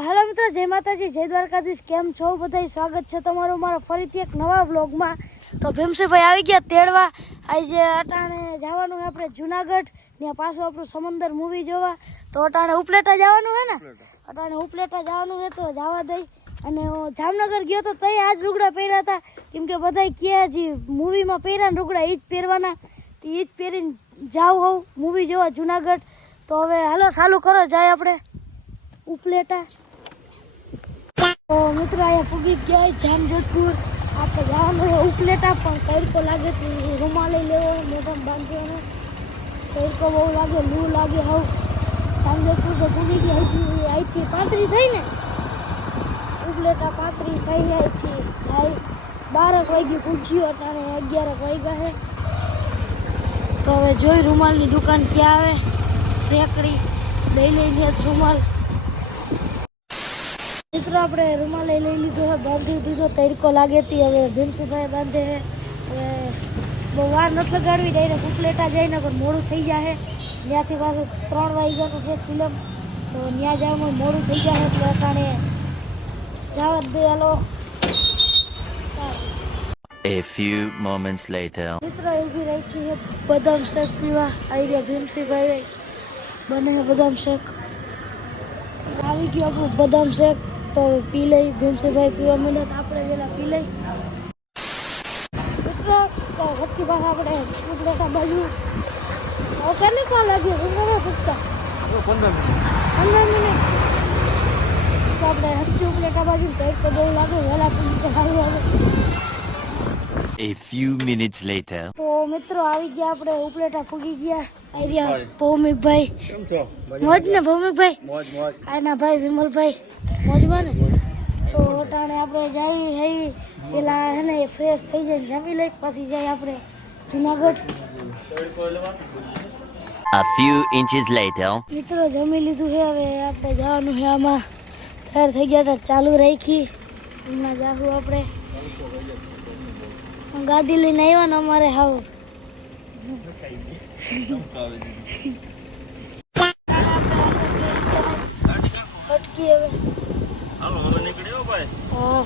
Hello મિત્રો, જય માતાજી, જય દ્વારકાધીશ. કેમ છો બધા? સ્વાગત છે તમારું મારા ફરીથી એક નવા વ્લોગમાં. તો ભીમસીભાઈ આવી ગયા તેડવા. આજે અટાણે જવાનું છે આપણે જુનાગઢ, ત્યાં પાછું આપણું સમંદર મૂવી જોવા. તો અટાણે ઉપલેટા જવાનું છે ને, અટાણે ઉપલેટા જવાનું છે તો જવા દઈ. અને જામનગર ગયો તો તઈ આજ લુગડા પહેર્યા હતા, કેમ કે બધા કહે હજી મૂવીમાં પહેર્યા લુગડા એ જ પહેરવાના, એ જ પહેરીને જાવ હોવ મૂવી જોવા જુનાગઢ. તો હવે હાલો ચાલુ કરો, જાય આપણે ઉપલેટા. તો મિત્રો અહીંયા પૂગી ગયા જામજોધપુર. આપણે જવાનું છે ઉપલેટા, પણ તડકો લાગે તો રૂમાલ લઈ લેવો, મોઢામાં બાંધવાનો. તડકો બહુ લાગે, લૂ લાગે. હવે જામજોધપુર તો પૂગી ગયા. અહીંથી 35 થઈ ને, ઉપલેટા 35 થઈ જાય છે. જાય 12 વાગ્યે પૂગ્યું, અત્યારે 11 વાગ્યા છે. તો હવે જોઈ રૂમાલની દુકાન ક્યાં આવે. રેકડી લઈ લઈને રૂમાલ. મિત્રો આપણે રૂમાલ લઈ લીધો છે, બાંધી દીધો. તડકો લાગે હતી, હવે ભીમસીભાઈ બાંધે છે. હવે બહુ વાર નથી લગાડવી, ડાયરેક્ટ ઉપલેટા જઈને પણ મોડું થઈ જાય. ત્યાંથી પાછું 3 વાગ્યાનું છે ફિલ્મ, તો ત્યાં જવામાં મોડું થઈ જાય. એટલે અટાણે જવા જ દે. હાલો. A few moments later. મિત્રો એવી રાખી છે બદામ શેક પીવા. આવી ગયા ભીમસીભાઈ, બને છે બદામ શેક. આવી ગયું આપણું બદામ શેક, તો પી લઈ. ભીમસીભાઈ પીવા મળે તો આપણે પેલા પી લઈ. મિત્રો વચ્ચે પાસે આપણે ઉપલેટા બાજુ કેટલી કોણ લાગ્યું? પૂછતા 15 મિનિટ. તો આપણે હટકી ઉપલેટા બાજુ તો બહુ લાગે, વહેલા પૂરી તો સારું આવે. A few minutes later. તો મિત્રો આવી ગયા આપણે ઉપલેટા, પૂગી ગયા. આર્યા ભૌમિકભાઈ, મોજ ને ભૌમિકભાઈ? આના ભાઈ વિમલભાઈ મોજમાં ને. તો અટાણે આપણે જઈ પેલા હે ને ફ્રેશ થઈ જાય, જમી લઈ, પછી જાય આપણે Junagadh. A few inches later. મિત્રો જમી લીધું છે, હવે આપણે જવાનું છે. આમાં તૈયાર થઈ ગયા હતા, ચાલુ રાખી. હમણાં જાશું આપણે. ગાડી લઈને આવ્યા ને અમારે. હાવ અટકી હવે. હાલો હવે નીકળ્યો ભાઈ. હા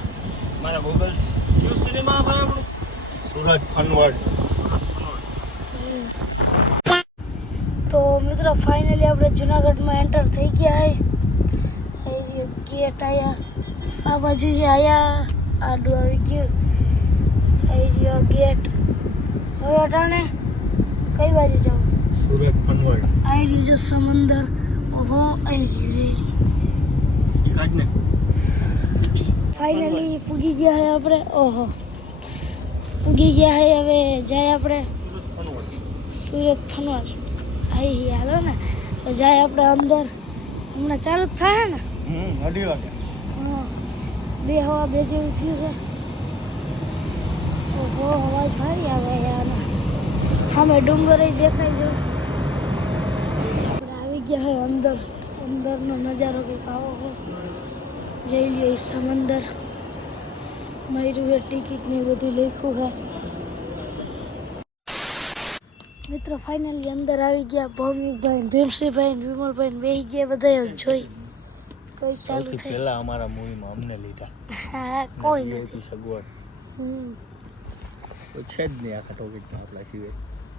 મારા ગોગલ્સ ક્યુ સિનેમા ભાઈ આપણું સુરત ફનવર્ડ. તો મિત્રો ફાઇનલી આપણે જુનાગઢમાં એન્ટર થઈ ગયા. ગેટ આયા, આ બાજુ આયા, આડું આવી ગયું. ગેટ. હવે અટાણે કઈ બાજુ જાવ? સુરત ફનવર્ડ. આવી રહ્યું જો સમંદર. ઓહો, આવી રહ્યું રેડી. કાઢને ફાઇનલી પૂગી ગયા છે આપણે. ઓહો, પૂગી ગયા છે. હવે જાય આપણે સુરત ફનવર્ડ. આવી હાલો ને, તો જાય આપણે અંદર. હમણાં ચાલુ જ થાય ને. 2:30 વાગે. હા, 2 હવા 2 જેવું થયું છે. ઓહો, અવાજ ભારી આવે યાર. સામે ડુંગર દેખાય છે. આપણે આવી ગયા છે અંદર. અંદરનો નજારો કંઈક આવો છે. જઈ લ્યો એ સમંદર. મયરું છે, ટિકિટ ને બધું લખ્યું છે. મિત્રો ફાઇનલી અંદર આવી ગયા. ભૌમિકભાઈ, ભીમસીભાઈ, વિમલભાઈ બેસી ગયા. બધા જોઈ કઈ ચાલુ છે. પહેલા અમારા મૂવીમાં અમને લીધા. હા, કોઈ નથી. સગવડ તો છે જ નહીં આખા ટોપિકમાં આપણા સિવાય.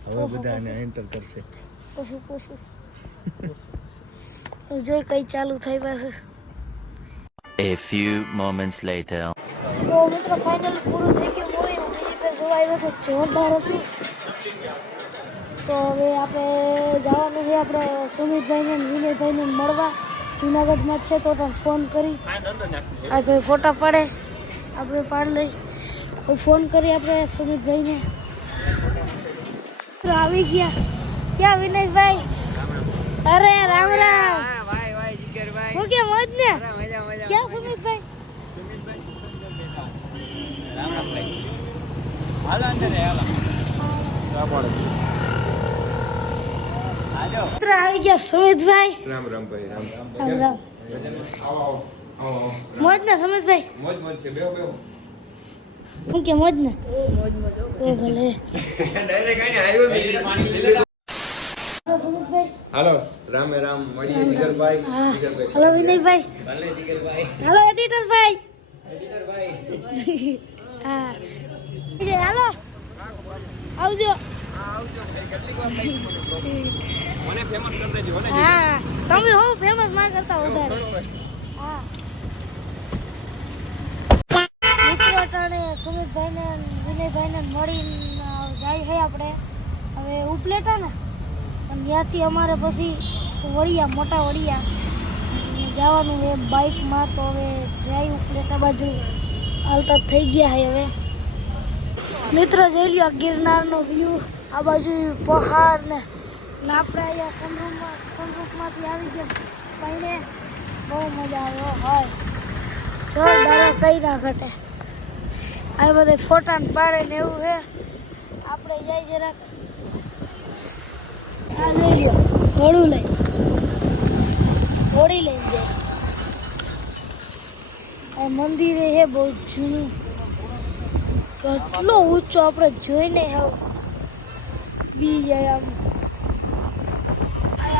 હવે પોસું, બધા એને પોસું. એન્ટર કરશે. પોસું જોઈ કઈ ચાલુ થઈ પાસે. A few moments later. તો મિત્રો ફાઇનલી પૂરું થઈ ગયું મૂવી. હું બીજી ફેર જોવા આવ્યો તો જોરદાર હતું. તો હવે આપણે જવાનું છે આપણે સુમિતભાઈને ને વિનયભાઈને મળવા. જુનાગઢમાં જ છે, તો તને ફોન કરી. આ ભાઈ ફોટા પાડે, આપણે પાડ લઈ. ફોન કરી આપણે સુમિતભાઈને. તો આવી ગયા. ક્યાં વિનયભાઈ? અરે રામ રામ. હું કે મોજ ને? ક્યાં સુમિતભાઈ? મિત્ર આવી ગયા સુમિતભાઈ. રામ રામ ભાઈ રામ રામ રામ. મોજ ને સુમિતભાઈ? મોજ મોજ છે બેહો બેહો હું કે મોજ ને? ભલે. ડાયરેક્ટ આઈને આવ્યો ને સુમિતભાઈ હાલો રામે રામ મળીએ જીગરભાઈ હા જીગરભાઈ હલો વિનયભાઈ ભલે જીગરભાઈ હલો એડિટરભાઈ એડિટરભાઈ હા હાલો આવજો મને ફેમસ કરી દેજો ને હા તમે હો ફેમસ માં કરતા વધારે હા મિત્રો અટાણે સુમિતભાઈ ને વિનયભાઈ ને મળીને જાય છે આપણે હવે ઉપલેટા ને અને ત્યાંથી અમારે પછી વળિયા મોટા વળિયા જવાનું છે બાઇકમાં તો હવે જાય ઉપલેટા બાજુ હાલતા થઈ ગયા છે હવે મિત્ર જોઈ લ્યો ગિરનારનો વ્યૂ આ બાજુ પહાડ ને આપણે અહીંયા સનરૂફમાંથી આવી ગયા ભાઈને બહુ મજા આવ્યો હોય જોરદાર કઈ ના ઘટે આ બધા ફોટા ને પાડે ને એવું છે આપણે જઈ જરાક આ જોઈ લ્યો ઘોડું લઈ ઘોડી લઈને જાય આ મંદિર છે બહુ જૂનું કેટલો ઊંચો આપણે જોઈને હવે બી જાય આમ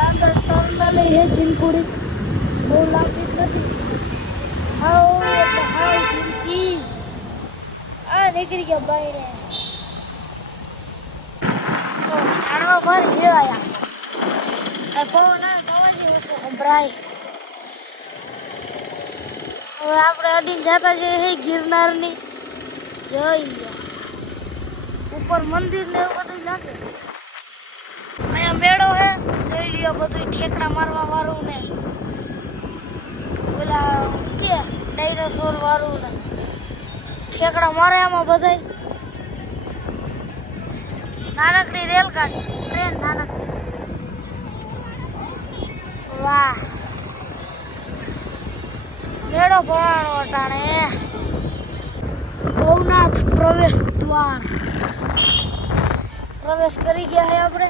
અંદર ટર્નલ છે જીનકુડી બહુ લાંબી નથી હાઉ જીનકી આ નીકળી ગયા બાઈને જાણવા પર જેવાયા આ પવન આવે નવા દિવસે સંભળાય હવે આપણે અડીને જતા જઈએ ગિરનારની જોઈ લો ઉપર મંદિર ને એવું બધું લાગે અહીંયા મેળો હે જોઈ લ્યો બધું ઠેકડા મારવા વાળું ને પેલા કે ડાયનાસોર વાળું ને ઠેકડા મારે આમાં બધાય નાનકડી રેલગાડી ટ્રેન નાનકડી વાહ મેળો ભરવાનો અટાણે ભવનાથ પ્રવેશ દ્વાર પ્રવેશ કરી ગયા છે આપણે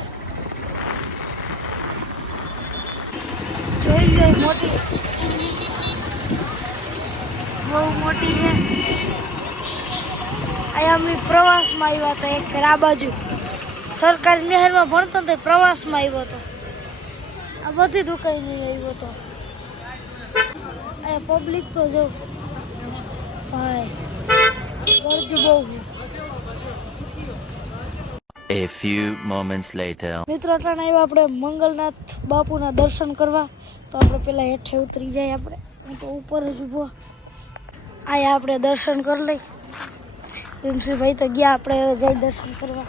જોઈ લો મોટી બહુ મોટી છે અહીંયા અમે પ્રવાસમાં આવ્યા હતા એક ફેર આ બાજુ સરકારી નહેરમાં ભણતો તો પ્રવાસમાં આવ્યો હતો આ બધી દુકાન આવ્યો હતો અહીંયા પબ્લિક તો જો ભાઈ ગરદી બહુ A few moments later. મિત્રો અટાણે આવ્યા આપણે મંગલનાથ બાપુના દર્શન કરવા તો આપણે પેલા હેઠે ઉતરી જાય આપણે હું તો ઉપર જ ઊભો આયા આપણે દર્શન કરી લઈ વિમસીભાઈ તો ગયા આપણે જઈ દર્શન કરવા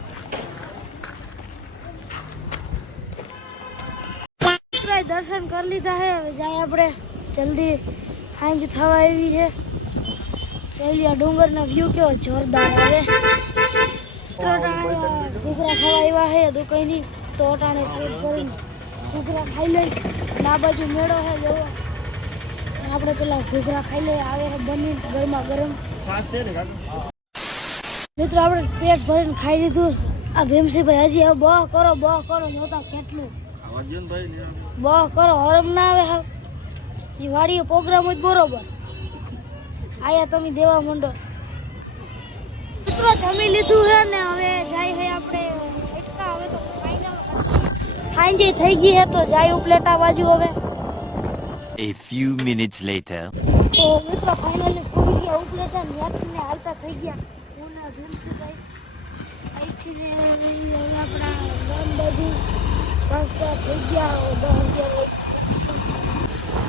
દર્શન કરી લીધા છે હવે જાય આપણે જલ્દી સાંજ થવા આવી છે ચાલ્યા ડુંગરના વ્યૂ કેવો જોરદાર આવે ઘૂઘરા ખાવા આવ્યા છે દુકાની તો અટાણે પેટ કરીને ઘૂઘરા ખાઈ લઈ અને આ બાજુ મેળો છે જવો આપણે પેલા ઘૂઘરા ખાઈ લઈ આવે છે બની ગરમા ગરમ મિત્રો આપણે પેટ ભરીને ખાઈ લીધું આ ભીમસીભાઈ હજી હવે બહ કરો જોતા કેટલું બહ કરો હરમ ના આવે હવે એ વાડીએ પ્રોગ્રામ હોય બરોબર આયા તમે દેવા માંડો મિત્રો જમી લીધું છે ને હવે જાય છે આપણે હવે તો ફાઇનલ થઈ ગઈ છે તો જાય ઉપલેટા બાજુ હવે A few minutes later. તો મિત્રો ફાઇનલી પૂરી ગયા ઉપલેટા ત્યાંથી ને હાલતા થઈ ગયા હું ને ભીમસીભાઈ અહીંથી ને હવે આપણા ગામ બાજુ રસ્તા થઈ ગયા 10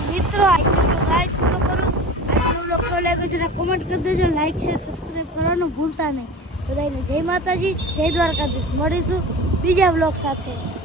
મિત્રો આજનો લાઈક પૂરો કરું આજનો બ્લોગ કેવો લાગ્યો જરા કોમેન્ટ કરી દેજો લાઈક છે સબસ્ક્રાઇબ કરવાનું ભૂલતા નહીં બધાને જય માતાજી જય દ્વારકાધીશ મળીશું બીજા બ્લોગ સાથે